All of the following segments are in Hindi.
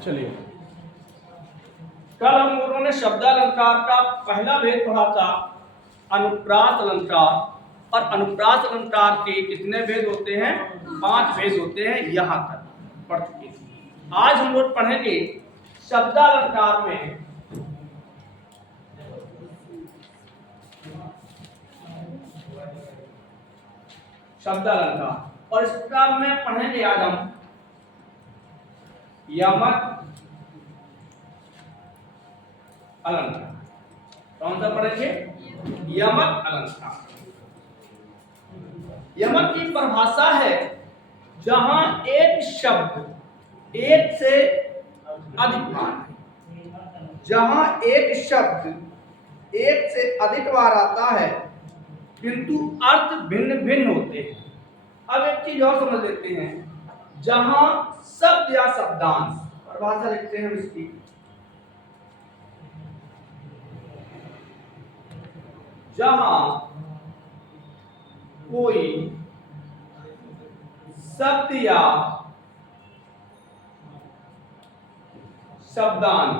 चलिए, कल हम लोगों ने शब्दालंकार का पहला भेद पढ़ा था, अनुप्रास अलंकार। और अनुप्रास अलंकार के कितने भेद होते हैं? 5 भेद होते हैं। यहां तक पढ़ चुके थे। आज हम लोग पढ़ेंगे शब्दालंकार में शब्दालंकार, और इसका में पढ़ेंगे आज हम यमक अलंकार। कौन सा पढ़ेंगे? यमक अलंकार। यमक की परिभाषा है जहां एक शब्द एक से अधिक बार है। जहां एक शब्द एक से अधिक बार आता है किंतु अर्थ भिन्न भिन्न होते हैं। अब एक चीज और समझ लेते हैं, जहां शब्द या शब्दांश, परिभाषा लिखते हैं इसकी, जहां कोई शब्द या शब्दांश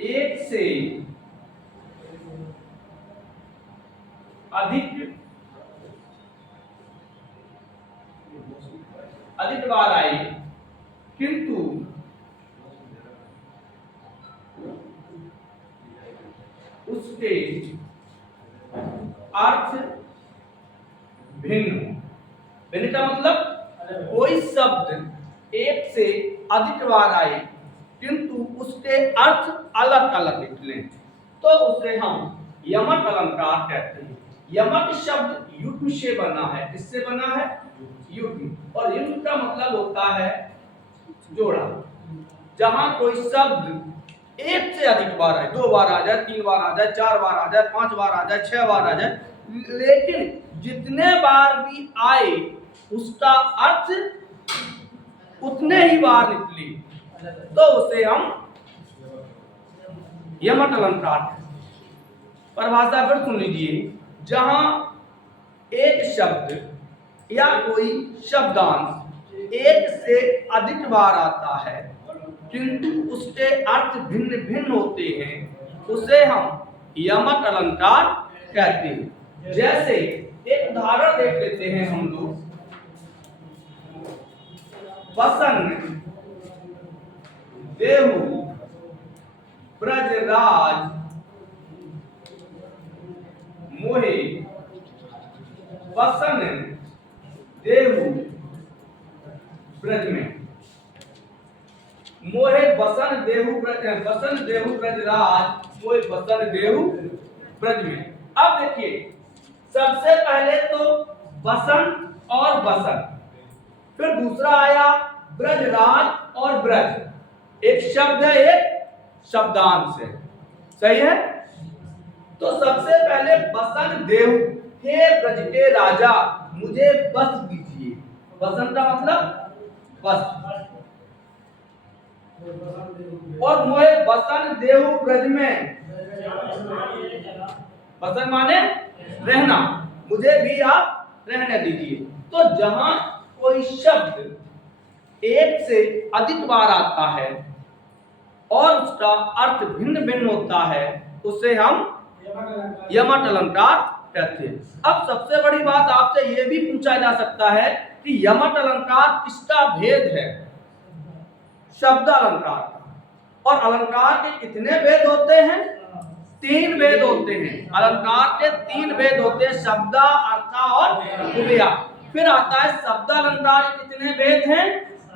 एक से अधिक बार आए किंतु उसके अर्थ भिन्न हो। भिन्न का मतलब कोई शब्द एक से अधिक बार आए किंतु उसके अर्थ अलग अलग निकले तो उसे हम यमक अलंकार कहते हैं। यमक शब्द युग्म से बना है। किससे बना है? युग्म। और युग्म का मतलब होता है जोड़ा। जहां कोई शब्द एक से अधिक बार आए, 2 बार आ जाए, 3 बार आ जाए, 4 बार आ जाए, 5 बार आ जाए, 6 बार आ जाए, लेकिन जितने बार भी आए उसका अर्थ उतने ही बार निकले तो उसे हम यमक अलंकार कहते हैं। परिभाषा फिर सुन लीजिए, जहां एक शब्द या कोई शब्दांश एक से अधिक बार आता है किंतु उसके अर्थ भिन्न भिन्न होते हैं उसे हम यमक अलंकार कहते हैं। जैसे एक उदाहरण देख लेते हैं हम लोग, बसन देहु ब्रजराज मोहे। बसन देहु ब्रज में, मोहे बसन देहु ब्रज, बसन देहु ब्रजराज मोहे बसन देहु ब्रज में। अब देखिए, सबसे पहले तो बसन और बसन, फिर दूसरा आया ब्रजराज और ब्रज। एक शब्द है, एक शब्दांश है, सही है। तो सबसे पहले बसन देहु, हे ब्रज के राजा मुझे बस दीजिए। बसन का मतलब बस, और मोहे बसन देहु ब्रज में, बसन माने रहना, मुझे भी आप रहने दीजिए। तो जहां कोई शब्द एक से अधिक बार आता है और उसका अर्थ भिन्न भिन्न होता है उसे हम यमक अलंकार कहते हैं। अब सबसे बड़ी बात आपसे यह भी पूछा जा सकता है कि यमक अलंकार किसका भेद है? शब्दालंकार का। और अलंकार के कितने भेद होते हैं? 3 भेद होते हैं। अलंकार के 3 भेद होते हैं, शब्दा, अर्था और उपया। फिर आता है शब्दालंकार के कितने भेद हैं?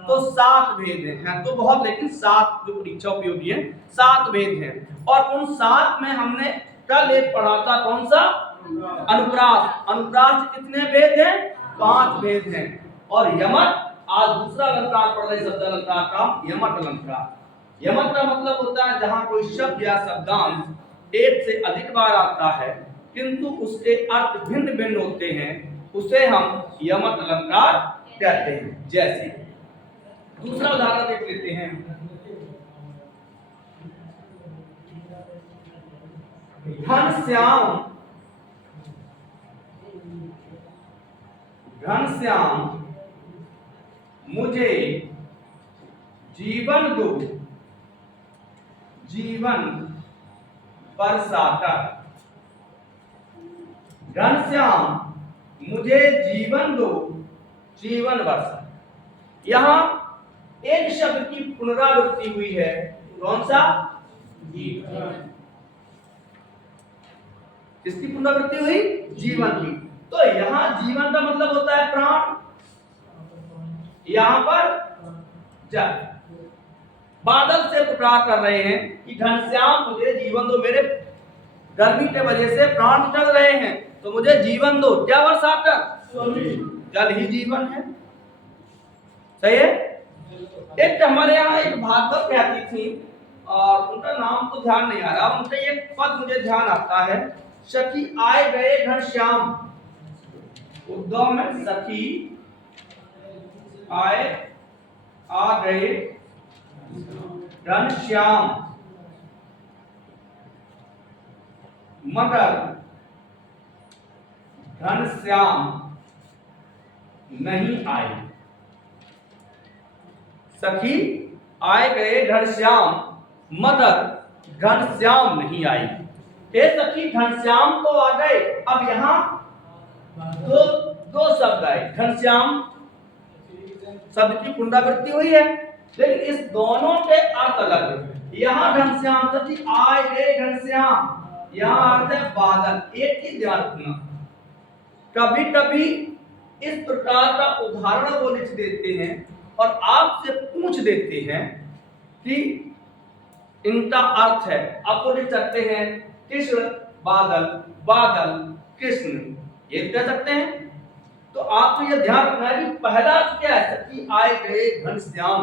तो 7 भेद हैं। तो बहुत, लेकिन 7 जो परीक्षा उपयोगी है 7 भेद हैं। और उन 7 में हमने कल एक पढ़ा था, कौन सा? अनुप्रास। अनुप्रास के कितने भेद हैं? 5 भेद हैं। और यमक, आज दूसरा अलंकार पढ़ रहे शब्दालंकार का, यमक अलंकार। यमक का मतलब होता है जहां कोई शब्द या शब्दांश एक से अधिक बार आता है किंतु उसके अर्थ भिन्न भिन्न होते हैं उसे हम यमक अलंकार कहते हैं। जैसे दूसरा उदाहरण देख लेते हैं, घनश्याम, घनश्याम मुझे जीवन दो, जीवन बरसाकर। घनश्याम मुझे जीवन दो, जीवन बरसा। यहां एक शब्द की पुनरावृत्ति हुई है, कौन सा? जीवन। किसकी पुनरावृत्ति हुई? जीवन की। तो यहां जीवन का मतलब होता है प्राण, यहां पर जल। बादल से पुकार कर रहे हैं कि घनश्याम मुझे जीवन दो, मेरे गर्मी के वजह से प्राण चल रहे हैं, तो मुझे जीवन दो। क्या बरसाकर? जल ही जीवन है। सही है। एक हमारे यहाँ एक भागवत कहती थी, और उनका नाम तो ध्यान नहीं आ रहा, उनका एक पद मुझे ध्यान आता है, सखी आए गए घनश्याम। उद्धव में सखी आए आ गए घनश्याम, मगर घनश्याम नहीं आए। सखी आए गए घनश्याम, मगर घनश्याम नहीं आई। हे सखी घनश्याम तो आ गए। अब यहां दो शब्द आए, घनश्याम शब्द की पुनरावृत्ति हुई है, लेकिन इस दोनों के अर्थ अलग है। यहां घनश्याम सखी आए गए घनश्याम, यहां अर्थ है बादल। एक ही ध्यान रखना, कभी कभी इस प्रकार का उदाहरण वो लिख देते हैं और आपसे पूछ देते हैं कि इनका अर्थ है। आप वो लिख सकते हैं कृष्ण बादल, बादल कृष्ण, ये कह सकते हैं। तो आपको यह ध्यान रखना है कि पहला अर्थ क्या है? कि आए गए घनश्याम,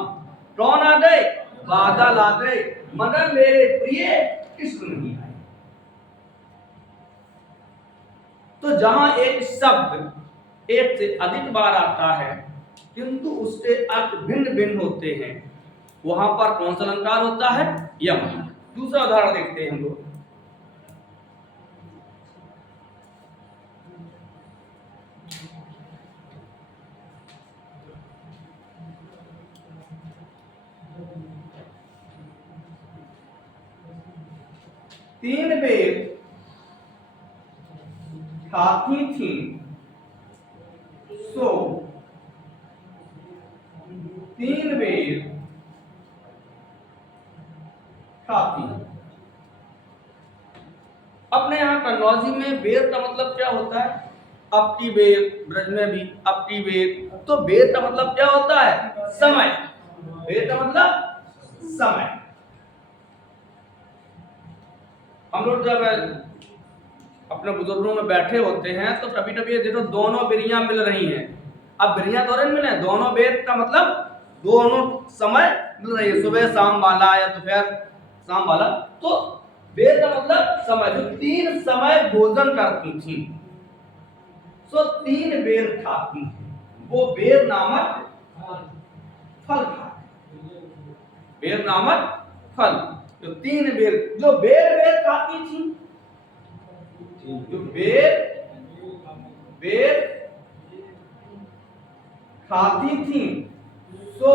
कौन आ गए? बादल आ गए, मगर मेरे प्रिय कृष्ण नहीं आए। तो जहां एक शब्द एक से अधिक बार आता है किंतु उसके अर्थ भिन्न भिन्न होते हैं, वहां पर कौन सा अलंकार होता है? यम। दूसरा उदाहरण देखते हैं हम लोग। तीन बेर खाती थी सो तीन बेर खाती। अपने यहाँ कन्नौजी में बेर का मतलब क्या होता है? अब की बेर, ब्रज में भी अब की बेर। तो बेर का मतलब क्या होता है? समय। बेर का मतलब समय। हम लोग जब अपने बुजुर्गों में बैठे होते हैं तो कभी कभी देखो दोनों बेरियां मिल रही हैं। अब बेरियां तो नहीं मिले, दोनों बेर का मतलब दोनों समय मिल रही है, सुबह शाम वाला या दोपहर शाम वाला। तो बेर का मतलब समय। जो तीन समय भोजन करती थी सो तीन बेर खाती, वो बेर नामक फल खाती। बेर नामक फल, तो तीन बेर, जो बेर बेर खाती थी, जो बेर बेर खाती थी सो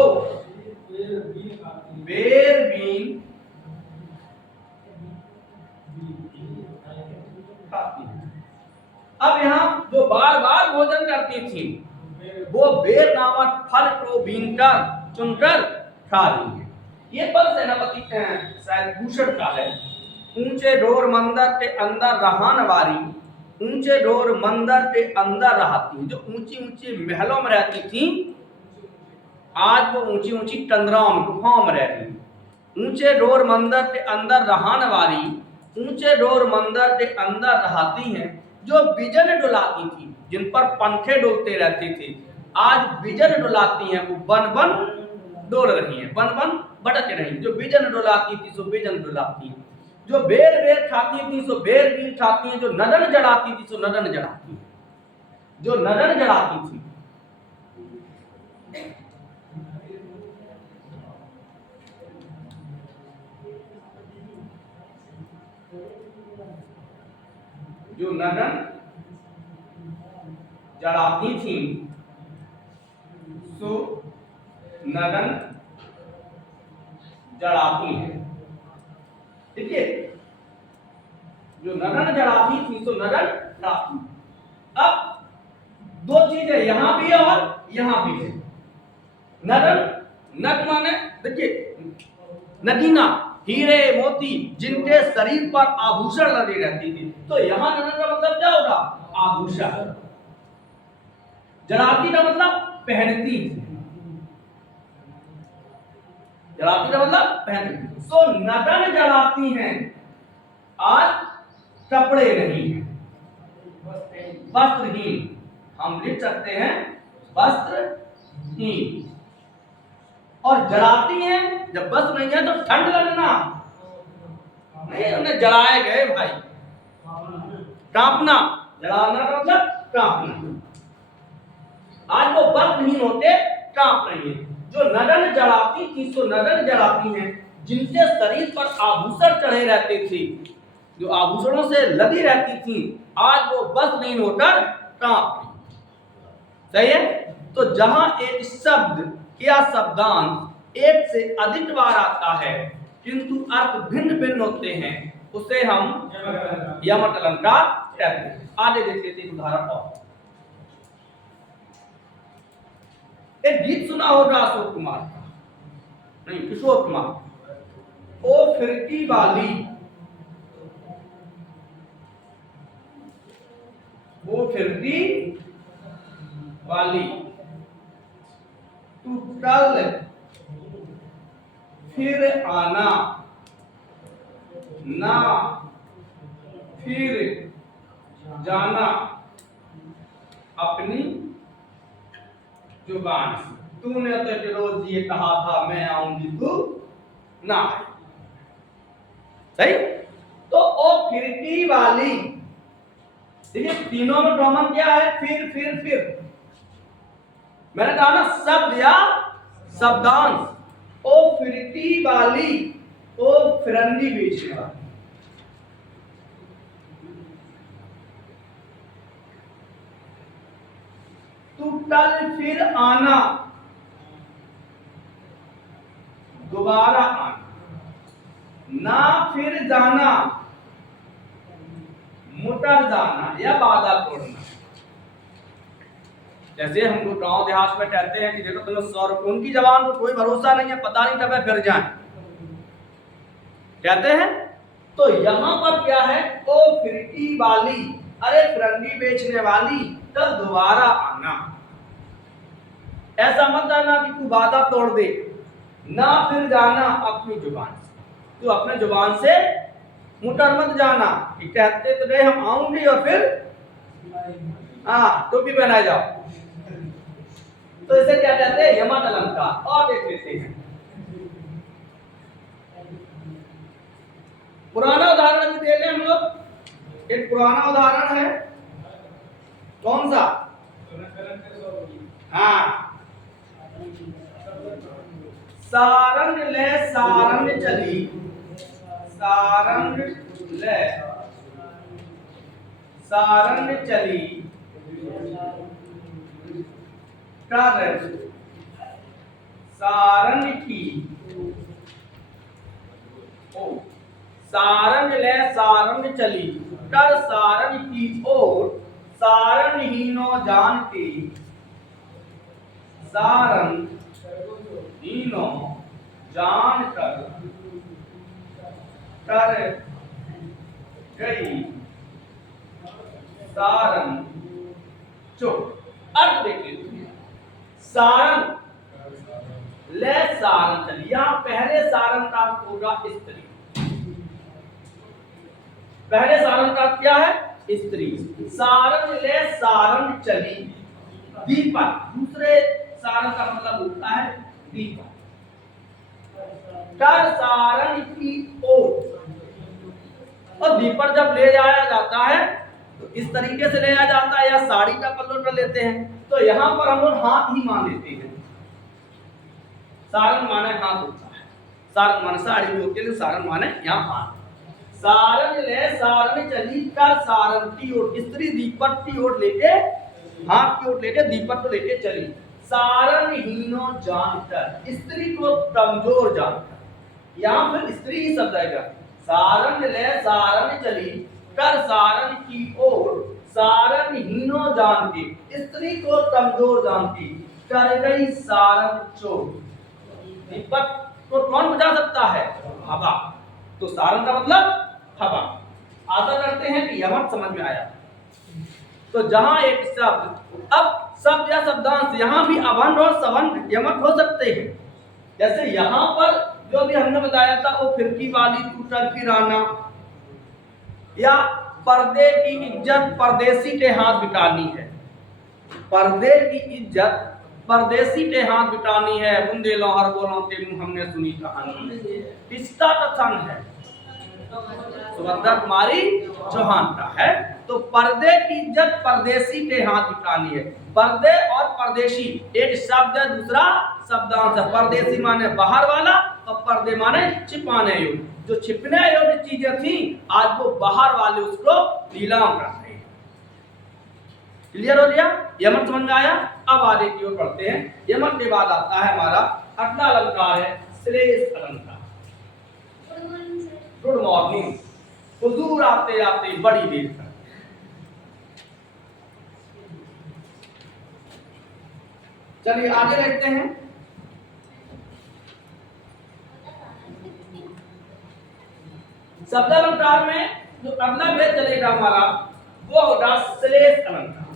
बेर बीन खाती। अब यहाँ जो बार बार भोजन करती थी वो बेर नामक फल को बीनकर चुनकर खा रही है। ये पद सेनापति शायद भूषण का है। ऊंचे ढोर मंदिर के अंदर रहान वारी, ऊंचे ढोर मंदिर के अंदर रहती। जो ऊंची ऊंची महलों में रहती थी, आज वो ऊंची ऊंची टंदराम गुफाओं में रह रही। ऊंचे ढोर मंदिर के अंदर रहान वारी, ऊंचे ढोर मंदिर के अंदर रहती हैं। जो बिजन डुलाती थी, जिन पर पंखे डोलते रहते थे, आज बिजन डुलाती हैं, वो बन बन डोल रही हैं, बन बन भटक रही। जो बिजन डुलाती थी सो बिजन डुलाती हैं। जो बेर बेर खाती थी सो बेर बीन खाती हैं। जो नदन जड़ाती थी सो नदन जड़ाती हैं। जो नदन जड़ाती थी, जो नदन जड़ाती थी सो नदन जड़ाती हैं। देखिए जो नगन जड़ाती थी तो नगन जड़ाती। अब दो चीजें यहां भी है और यहां भी है। नगन, नग माने देखिए नगीना, हीरे मोती जिनके शरीर पर आभूषण लगे रहती थी, तो यहां नगन का मतलब क्या होगा? आभूषण। जड़ाती का मतलब पहनती, जड़ाती का मतलब पहनती। तो नगन जड़ाती हैं, आज कपड़े नहीं है, वस्त्रहीन। हम लिख सकते हैं वस्त्रहीन। और जड़ाती हैं, जब वस्त्र नहीं है तो ठंड लगना नहीं, उन्हें जलाए गए भाई, कांपना। जलाना का मतलब कांपना। आज वो वस्त्रहीन होते कांप रही है। जो नगन जड़ाती थी सो नगन जड़ाती हैं, जिनके शरीर पर आभूषण चढ़े रहते थे, जो आभूषणों से लदी रहती थी, आज वो वस्त्रहीन होकर कांप रही। सही है। तो जहां एक शब्द या शब्दांश एक से अधिक बार आता है किंतु अर्थ भिन्न भिन्न होते हैं, उसे हम यमक अलंकार कहते हैं। आगे देख लेते हैं उदाहरण। और एक गीत सुना होगा अशोक कुमार का, नहीं किशोर कुमार, ओ फिरकी वाली, वो फिरकी वाली, तू कल फिर आना, ना फिर जाना अपनी जुबान से। तूने तो रोज ये कहा था मैं आऊंगी तू ना आए। सही। तो ओ फिरकी वाली, देखिए तीनों में कॉमन क्या है? फिर। मैंने कहा ना शब्द या शब्दांश। ओ फिरकी वाली, ओ फिरंगी बेचने वाली। तू कल फिर आना, दोबारा आना, ना फिर जाना, मुटर जाना या वादा तोड़ना। जैसे हम लोग गांव देहात में कहते हैं कि देखो तुम्हें 100 रुपये, उनकी जबान को कोई भरोसा नहीं है, पता नहीं कब फिर जाए, कहते हैं। तो यहां पर क्या है? ओ फिरकी वाली, अरे फिरंगी बेचने वाली, कल दोबारा आना। ऐसा मत जाना कि तू वादा तोड़ दे, ना फिर जाना अपनी जुबान से, तू अपने जुबान से मुटर मत जाना कि कहते तो गए हम आऊंगी और फिर टोपी पहना जाओ। तो इसे क्या कहते हैं? यमक अलंकार। और देख लेते हैं पुराना उदाहरण भी दे लें हम लोग। एक पुराना उदाहरण है, कौन सा? सारंग ले सारंग चली, सारंग ले सारंग चली, कर सारंग की ओर, सारंग ले सारंग चली, कर सारंग की ओर, सारंगहीनो जान के, सारंगहीनो जान कर गई सारंग चुप। अर्थ देख लीजिए, सारंग ले सारंग चली, यहां पहले सारंग का होगा स्त्री। पहले सारंग का क्या है? स्त्री। सारंग ले सारंग चली, दीपक। दूसरे सारंग का मतलब होता है दीपक। कर सारंग की ओर, और दीपक जब ले जाया जाता है तो इस तरीके से ले जाया जाता है, या साड़ी का पल्लू कर लेते हैं, तो यहां पर हम लोग हाथ ही मान लेते हैं। सारंग माने हाथ होता है, सारंग माने साड़ी भी होती है, सारंग माने यहाँ हाथ। सारंग ले सारंग चली, कर सारंग की ओर, स्त्री दीपक की ओर लेके, हाथ की ओर लेके, दीपक को लेके चली। सारंगहीनो जानकर, स्त्री को कमजोर जानकर, यहाँ फिर स्त्री ही शब्द आएगा। सारन ले सारन चली कर सारन की ओर, सारन हीनो जानती, स्त्री को कमजोर जानती, कर गई सारन चोर। दीपक को कौन बुझा सकता है? हवा। तो सारन का मतलब हवा। आशा करते हैं कि यह समझ में आया। तो जहां एक शब्द, अब शब्द या शब्दांश यहाँ भी अभंड और सवर्ण यमक हो सकते हैं। जैसे यहाँ पर जो भी हमने बताया था, वो फिरकी वाली टूटल फिराना, या पर्दे की इज्जत परदेसी के हाथ बिटानी है। पर्दे की इज्जत परदेसी के हाथ बिटानी है, बुंदे लोहर बोलों के मुंह हमने सुनी कहानी। किसका कथन है? सुभद्रा कुमारी चौहान का है। तो पर्दे की इज्जत परदेसी के हाथ बिटानी है। पर्दे और परदेशी एक शब्द है, दूसरा शब्दांश है। परदेसी माने बाहर वाला और पर्दे माने छिपाने योग्य। जो छिपने योग्य चीजें थी, आज वो बाहर वाले उसको नीलाम कर रहे हैं। क्लियर हो गया? यमक समझ में आया? अब आगे की ओर बढ़ते हैं। यमक के बाद आता है हमारा अगला अलंकार है श्लेष अलंकार। Good morning. हुजूर आते आते बड़ी देर तक। चलिए आगे देखते हैं। शब्द अलंकार में जो अगला भेद चलेगा हमारा, वो होगा श्लेष अलंकार।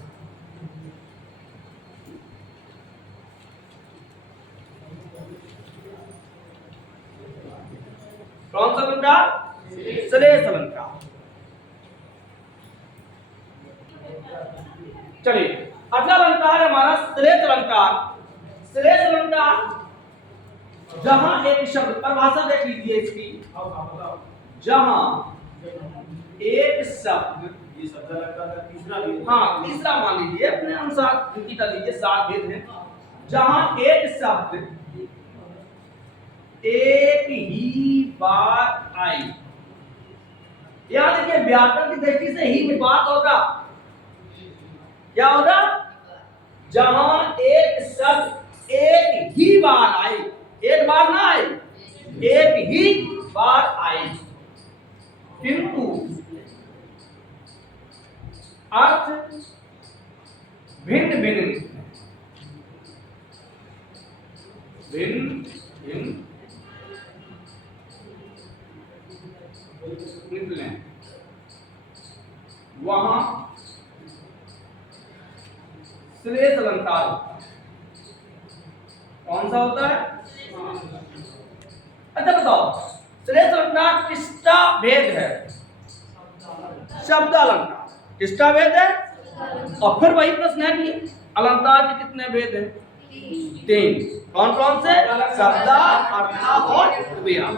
कौन सा अलंकार? श्लेष अलंकार। चलिए अगला अलंकार है हमारा श्लेष अलंकार। श्लेष अलंकार जहां एक शब्द, परिभाषा देख लीजिए इसकी, जहां एक शब्द, ये शब्द अलंकार का तीसरा भेद, हाँ तीसरा मान लीजिए, अपने अनुसार गिनती कर लीजिए, 7 भेद हैं। जहां एक शब्द एक ही बार आई, याद देखिए व्याकरण की दृष्टि से ही बात होगा। क्या होगा? जहां एक शब्द एक ही बार आए, एक बार ना आए, एक ही बार आए, किंतु अर्थ भिन्न भिन्न निकले, वहां श्लेष अलंकार होता है। कौन सा होता है? अच्छा बताओ, श्लेष अलंकार किसका भेद है? शब्द अलंकार किसका भेद है? और फिर वही प्रश्न है कि अलंकार के कितने भेद हैं? 3। कौन कौन से? शब्दा, अर्था और उपमेया।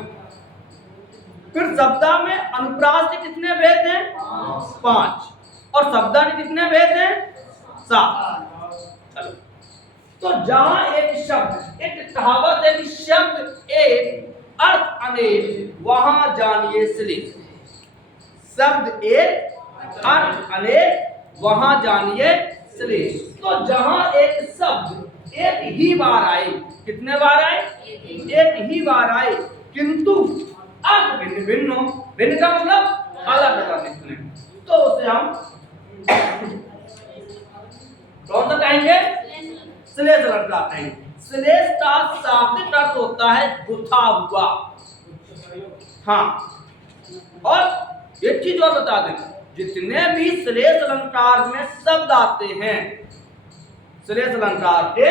फिर शब्दा में अनुप्रास के कितने भेद हैं? 5। और शब्दा के कितने भेद हैं? 7। चलो, तो जहां एक शब्द, एक कहावत है कि शब्द एक अर्थ अनेक, वहां जानिए श्लेष। शब्द एक अर्थ अनेक, वहां जानिए श्लेष। तो जहां एक शब्द एक ही बार आए, कितने बार आए? एक ही बार आए, किंतु अर्थ भिन्न भिन्न हो। भिन्न का मतलब अलग अलग निकले, तो उसे हम कौन सा कहेंगे? श्लेष अलंकार कहेंगे। श्लेष का शाब्दिक अर्थ होता है गुथा हुआ। हाँ, और एक चीज और बता दें, जितने भी श्लेष अलंकार में शब्द आते हैं, श्लेष अलंकार के,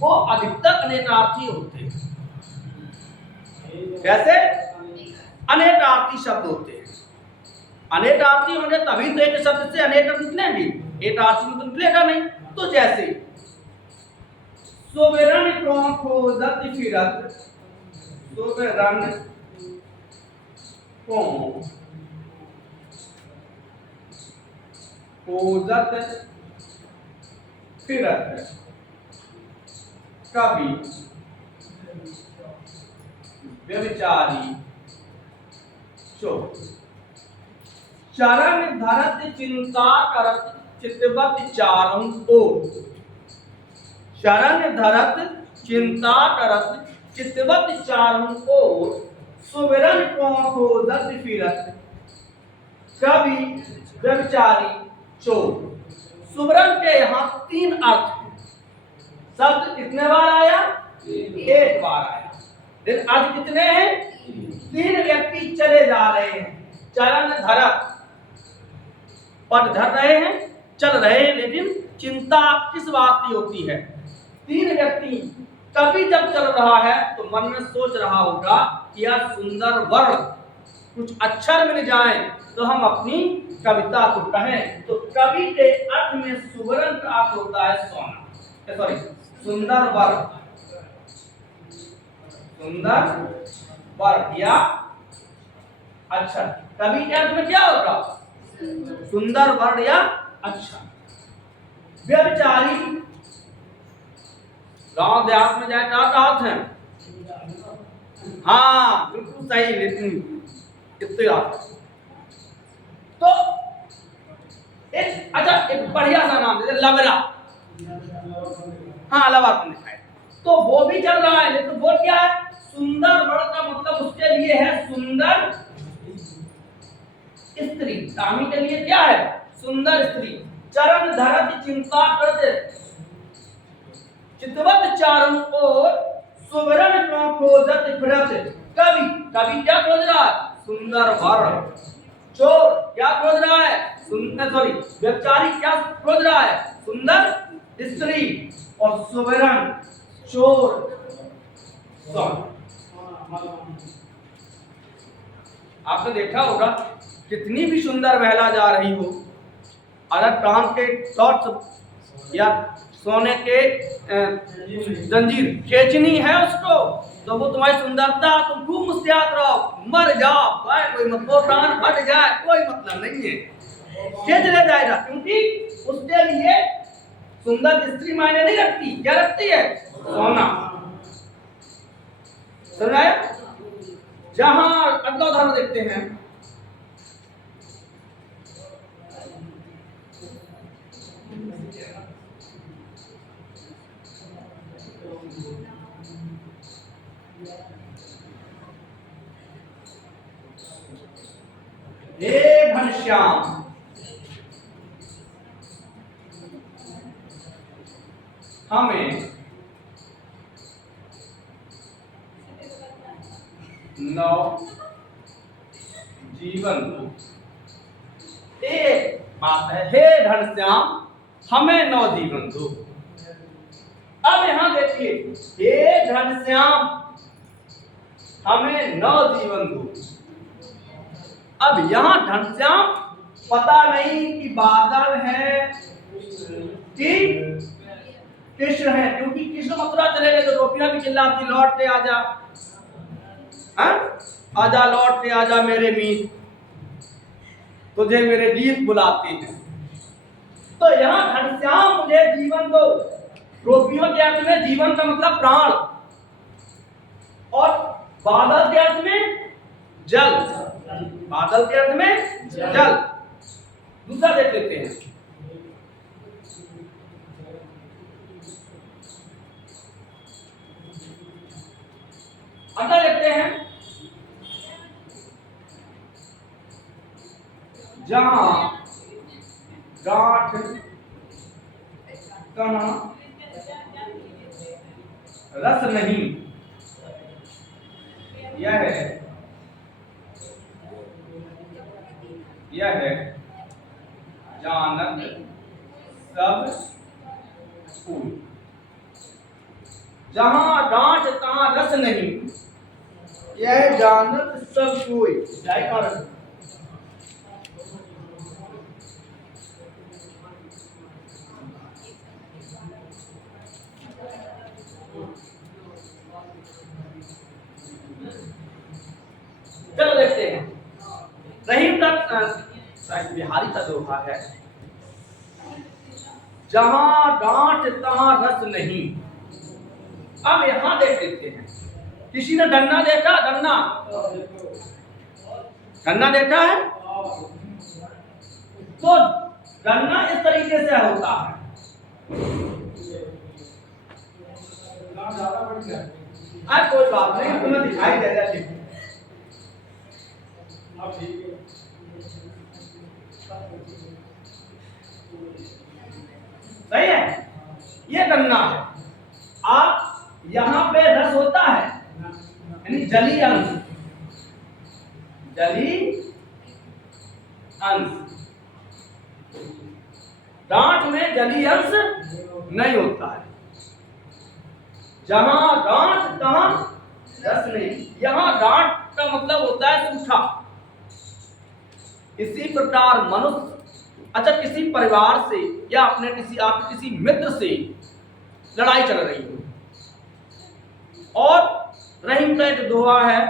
वो अधिकतर अनेकार्थी होते हैं। कैसे? अनेकार्थी शब्द होते हैं। अनेकार्थी होंगे तभी तो एक शब्द से अनेक अर्थ निकलेंगे, एक अर्थी में तो निकलेगा नहीं। तो जैसे सोबेरन को खोजत फिरत, सोबेरन को खोजत फिरत, कभी व्यभिचारी चोर, चरण धरत चिंता करत चितवत चारों ओर। शरण धरत चिंता करत चितवत चारों ओर, सुमिरन को खोजत फिरत कवि व्यभिचारी चोर। सुमिरन के यहाँ 3 अर्थ हैं। शब्द कितने बार आया? 1 बार आया। लेकिन अर्थ कितने हैं? 3 व्यक्ति चले जा रहे हैं, चरण धरत, पद धर रहे हैं, चल रहे हैं, लेकिन चिंता किस बात की होती है? 3 व्यक्ति। कवि जब चल रहा है तो मन में सोच रहा होगा कि यार सुंदर वर्ण, कुछ अक्षर मिल जाए तो हम अपनी कविता को कहें। तो कवि के अर्थ में सुवर्ण का अर्थ होता है सोना, सॉरी सुंदर वर्ण, सुंदर वर्ण या अक्षर। कवि के अर्थ में क्या होगा? सुंदर वर्ण या अक्षर। व्यभिचारी, गांव देहात में जाए क्या कहावत है? हाँ बिल्कुल सही, लेकिन कितने तो एक अच्छा एक बढ़िया सा नाम दे लबरा। हाँ लबा तुमने खाया, तो वो भी चल रहा है, लेकिन वो क्या है? सुंदर वर्ण का मतलब उसके लिए है सुंदर स्त्री। दामी के लिए क्या है? सुंदर स्त्री। चरण धरत चिंता करते चितवत चारों ओर सुवर्ण को खोजत फिरत। कवि, कवि क्या खोज रहा है? सुंदर वर्ण। चोर क्या खोज रहा है? सुंदर, सॉरी व्यभिचारी क्या खोज रहा है? सुंदर स्त्री। और सुवर्ण चोर। आपने देखा होगा कितनी भी सुंदर महिला जा रही हो, अगर कान के टॉर्च या सोने के जंजीर खींचनी है उसको, तो वो तुम्हारी सुंदरता, तुम खूब मुस्कुराते रहो, मर जाओ, कोई मतलब प्राण फट जाए, कोई मतलब नहीं है, खींच ले जाएगा। क्योंकि उसके लिए सुंदर स्त्री मायने नहीं रखती, क्या रखती है? सोना। समझ आया? जहां अगला उदाहरण देखते हैं, हे घनश्याम, हमें 9 जीवन दो। एक बात है, हे घनश्याम हमें 9 जीवन दो। अब यहां देखिए, हे घनश्याम हमें 9 जीवन दो। अब यहां घनश्याम पता नहीं कि बादल है कि कृष्ण है, क्योंकि कृष्ण मथुरा चले गए तो गोपियां भी चिल्लाती लौट के आजा, आजा लौट के आजा मेरे मीत, तुझे मेरे गीत बुलाते हैं। तो यहाँ घनश्याम मुझे जीवन दो, गोपियों के अर्थ में जीवन का मतलब प्राण, और बादल के अर्थ में जल, बादल के अर्थ में जल। दूसरा देख लेते हैं, अगला देखते हैं, जहां गांठ कहां रस नहीं, यह है जानत सब फूल। जहां गांठ तहां रस नहीं, यह जानत सब कोई। क्या कारण? चलो देखते हैं, रहीम का बिहारी का दोहा है, जहां गांठ तहां रस नहीं। अब यहां देख लेते हैं, किसी ने गन्ना देखा? गन्ना, गन्ना देखा है? तो गन्ना इस तरीके से होता है, कोई बात नहीं, तुम्हें दिखाई दे रहा है। सही है, ये करना है। आप यहां पे रस होता है यानी जली अंश, जली अंश, डांट में जली अंश नहीं होता है। जहां डांट तहां रस नहीं। यहां डांट का मतलब होता है सूखा। इसी प्रकार मनुष्य, अच्छा किसी परिवार से या अपने आपके किसी मित्र से लड़ाई चल रही हो और रहीम का एक दोहा है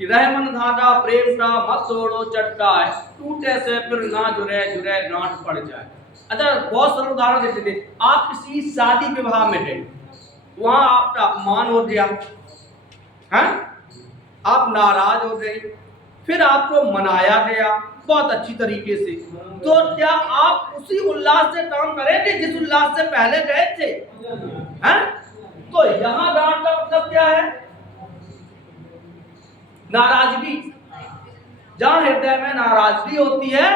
कि रहमन धागा प्रेम का मत तोड़ो चटका है, टूटे से फिर ना जुड़े जुड़े गांठ पड़ जाए। अच्छा बहुत सरल उदाहरण देते थे। आप किसी शादी विवाह में गए, वहां आपका अपमान हो गया है, आप नाराज हो गए, फिर आपको मनाया गया बहुत अच्छी तरीके से, तो क्या आप उसी उल्लास से काम करेंगे जिस उल्लास से पहले गए थे? हैं? तो यहां डांट का मतलब क्या है? नाराजगी। जहां हृदय में नाराजगी होती है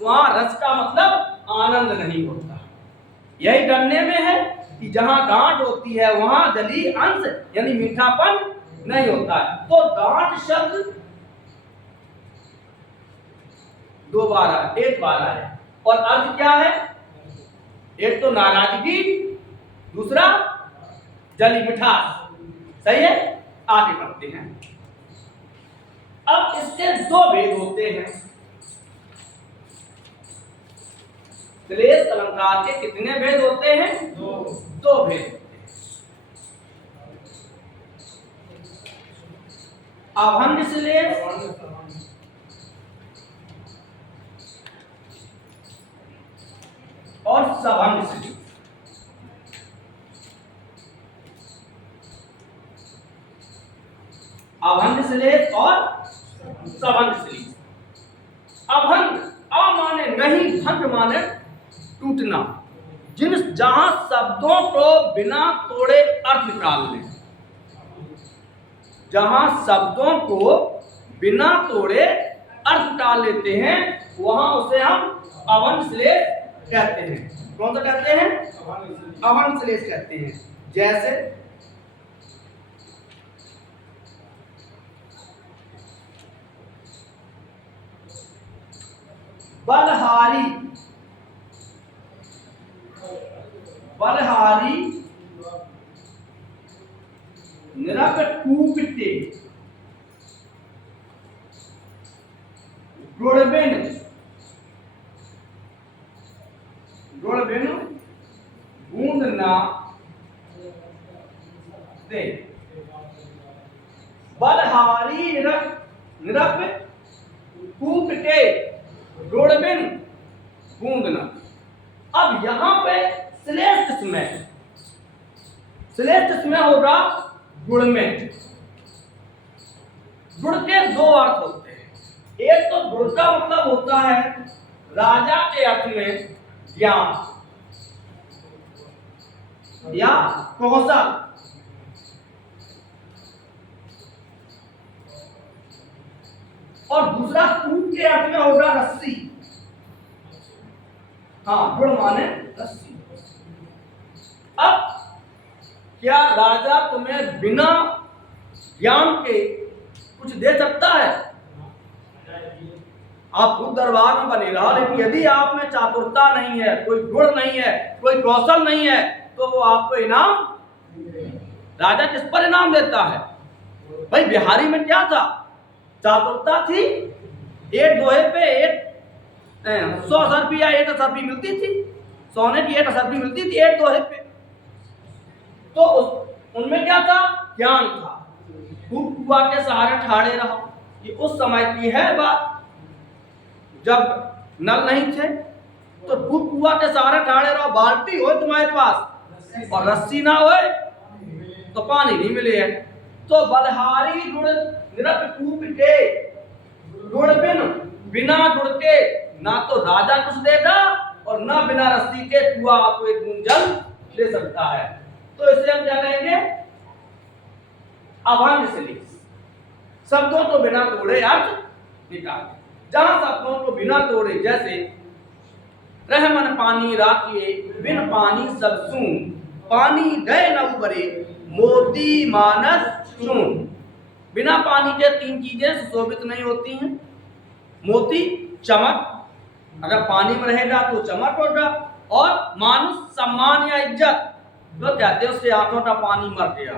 वहां रस का मतलब आनंद नहीं होता। यही गन्ने में है कि जहां डांट होती है वहां जली अंश यानी मीठापन नहीं होता है। तो डांट शब्द दो बार आया, एक बार आया, और अर्थ क्या है? एक तो नाराजगी, दूसरा जली मिठास। सही है, आगे बढ़ते हैं। अब इसके दो भेद होते हैं। श्लेष अलंकार के कितने भेद होते हैं? दो भेद होते हैं। अभंग श्लेष और सभंग श्लेष। अभंग श्लेष और सभंग श्लेष। अभंग अ माने नहीं, भंग माने टूटना, जहां शब्दों को बिना तोड़े अर्थ निकाल लें। जहां शब्दों को बिना तोड़े अर्थ निकाल लेते हैं वहां उसे हम अभंग श्लेष कहते हैं। कौन सा कहते हैं? अभंग श्लेष कहते हैं। जैसे बलहारी, बलहारी निरप टूपते, गुड़बिन, गुड़बिन बूंद ना दे। बलहारी निरप टूपते, गुड़बिन बूंद ना। अब यहां पे श्लेष्ठ में, श्लेष्ठ में होगा गुड़ में। गुड़ के दो अर्थ होते हैं। एक तो गुड़ का मतलब होता है राजा के अर्थ में ज्ञान या कौशल, और दूसरा कूप के अर्थ में होगा रस्सी। हाँ, गुड़ माने रस्सी। अब क्या राजा तुम्हें बिना ज्ञान के कुछ दे सकता है? आप खुद दरबार में बने रहो, लेकिन यदि आप में चातुरता नहीं है, कोई गुण नहीं है, कोई कौशल नहीं है, तो वो आपको इनाम, राजा किस पर इनाम देता है? भाई बिहारी में क्या था? चातुरता थी, एक दोहे पे एक 100 सरपी या 1 सरपी मिलती थी, सोने की 1 सरपी मिलती थी एक दोहे पे। तो उनमें क्या था? ज्ञान था। खूब कुआ के सहारे ठाड़े रहो। ये उस समय की है बात जब नल नहीं थे, तो खूब कुआ के सहारे ठाड़े रहो। बाल्टी हो तुम्हारे पास और रस्सी ना हो तो पानी नहीं मिले है। तो बलहारी गुड़ निरप टूप के, गुड़बिन बिना गुड़ के ना तो राजा कुछ देगा और ना बिना रस्सी के कुआ आपको एक बूंद जल दे सकता है। तो इसे हम क्या कहेंगे? अभंग श्लेष। शब्दों को बिना तोड़े अर्थ निकाल। जहां शब्दों को बिना तोड़े, जैसे रहमन पानी राखिए बिन पानी सब सून, पानी गए न उबरे मोती मानस चून। बिना पानी के तीन चीजें सुशोभित नहीं होती हैं। मोती चमक, अगर पानी में रहेगा तो चमक होगा, और मानुष सम्मान या इज्जत। तो कहते हैं उसके आंखों का पानी मर गया,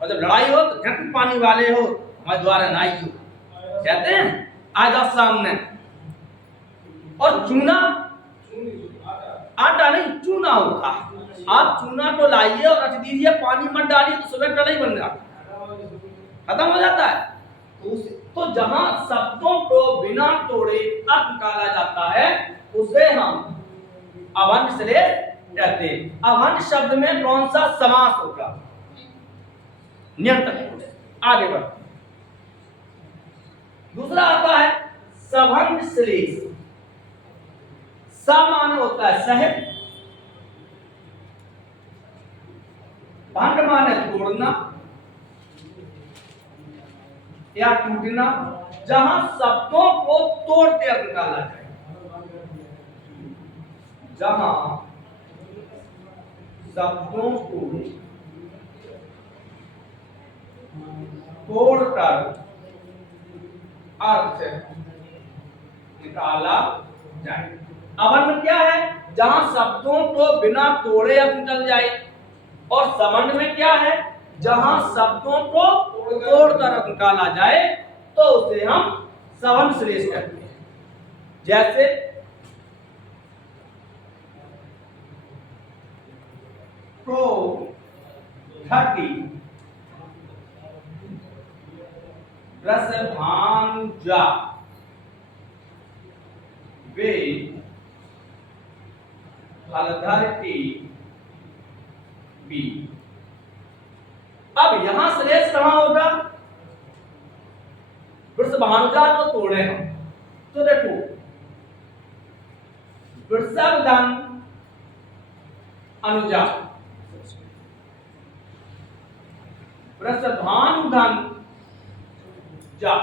और जब लड़ाई हो तो झट पानी वाले हो हमारे द्वारा ना आई हो, कहते हैं आ जाओ सामने। और चूना, आटा नहीं चूना होता। आप चूना को लाइए और रख दीजिए, पानी मत डालिए तो सुबह कड़ा ही बन जाता, खत्म हो जाता है। तो जहां शब्दों को बिना तोड़े अर्थ निकाला जाता है उसे हम अवंत श्लेष कहते हैं। अवंत शब्द में कौन सा समास होगा? नियंत्रक। आगे बढ़, दूसरा आता है सभंग श्लेष। स माने होता है सहज, भंग माने तोड़ना या टूटना, जहां शब्दों को तोड़ते अर्थ निकाला जाए। जहां शब्दों को तोड़कर अर्थ निकाला जाए। अवर्ण क्या है? जहां शब्दों को बिना तोड़े अर्थ निकल जाए। और समंड में क्या है? जहां शब्दों को तोड़कर अर्थ निकाला जाए तो उसे हम सवर्ण श्लेष कहते हैं। जैसे प्रो घटी रस भांजा वे हलधर की बी। अब यहां श्लेष कहां होगा? वृषभानुजा को तोड़े हम, तो देखो वृषभ धन अनुजा, वृषभानु धन जा।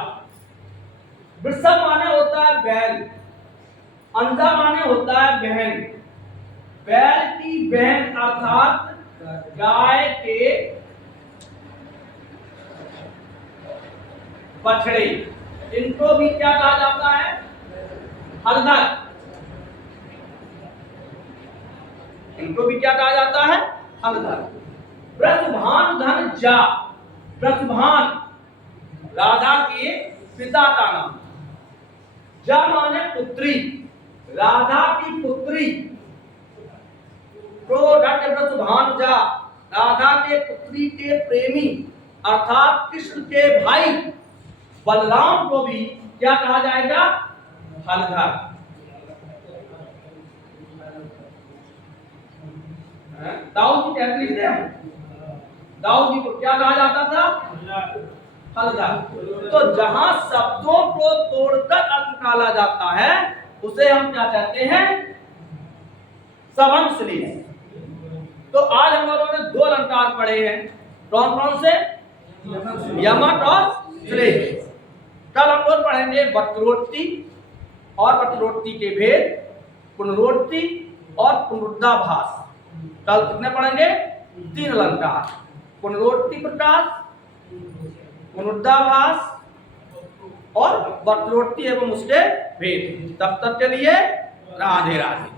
वृषभ माने होता है बैल, अनुजा माने होता है बहन। बैल की बहन अर्थात गाय के बछड़े, इनको भी क्या कहा जाता है? हलधर। इनको भी क्या कहा जाता है? हलधर। वृषभान धन जा, वृषभान राधा के पिता का नाम, जा माने पुत्री, राधा की पुत्री। वृषभान जा, राधा के पुत्री के प्रेमी अर्थात कृष्ण के भाई बलराम को भी क्या कहा जाएगा? हलधर। दाऊद जी कहते लिखते हैं, दाऊद जी को क्या कहा जाता था? हलधर। तो जहां शब्दों को तोड़कर अर्थ निकाला जाता है उसे हम क्या कहते हैं? सवर्ण श्लेष। तो आज हम लोगों ने दो अलंकार पढ़े हैं, कौन कौन से? यमक और श्लेष। कल हम लोग पढ़ेंगे वक्रोक्ति और वक्रोक्ति के भेद, पुनरोक्ति और पुनरुद्धाभास। कल कितने पढ़ेंगे? 3 अलंकार, पुनरोक्ति प्रकाश, पुनरुद्धाभास और वक्रोक्ति एवं उसके भेद। तब तक के लिए राधे राधे।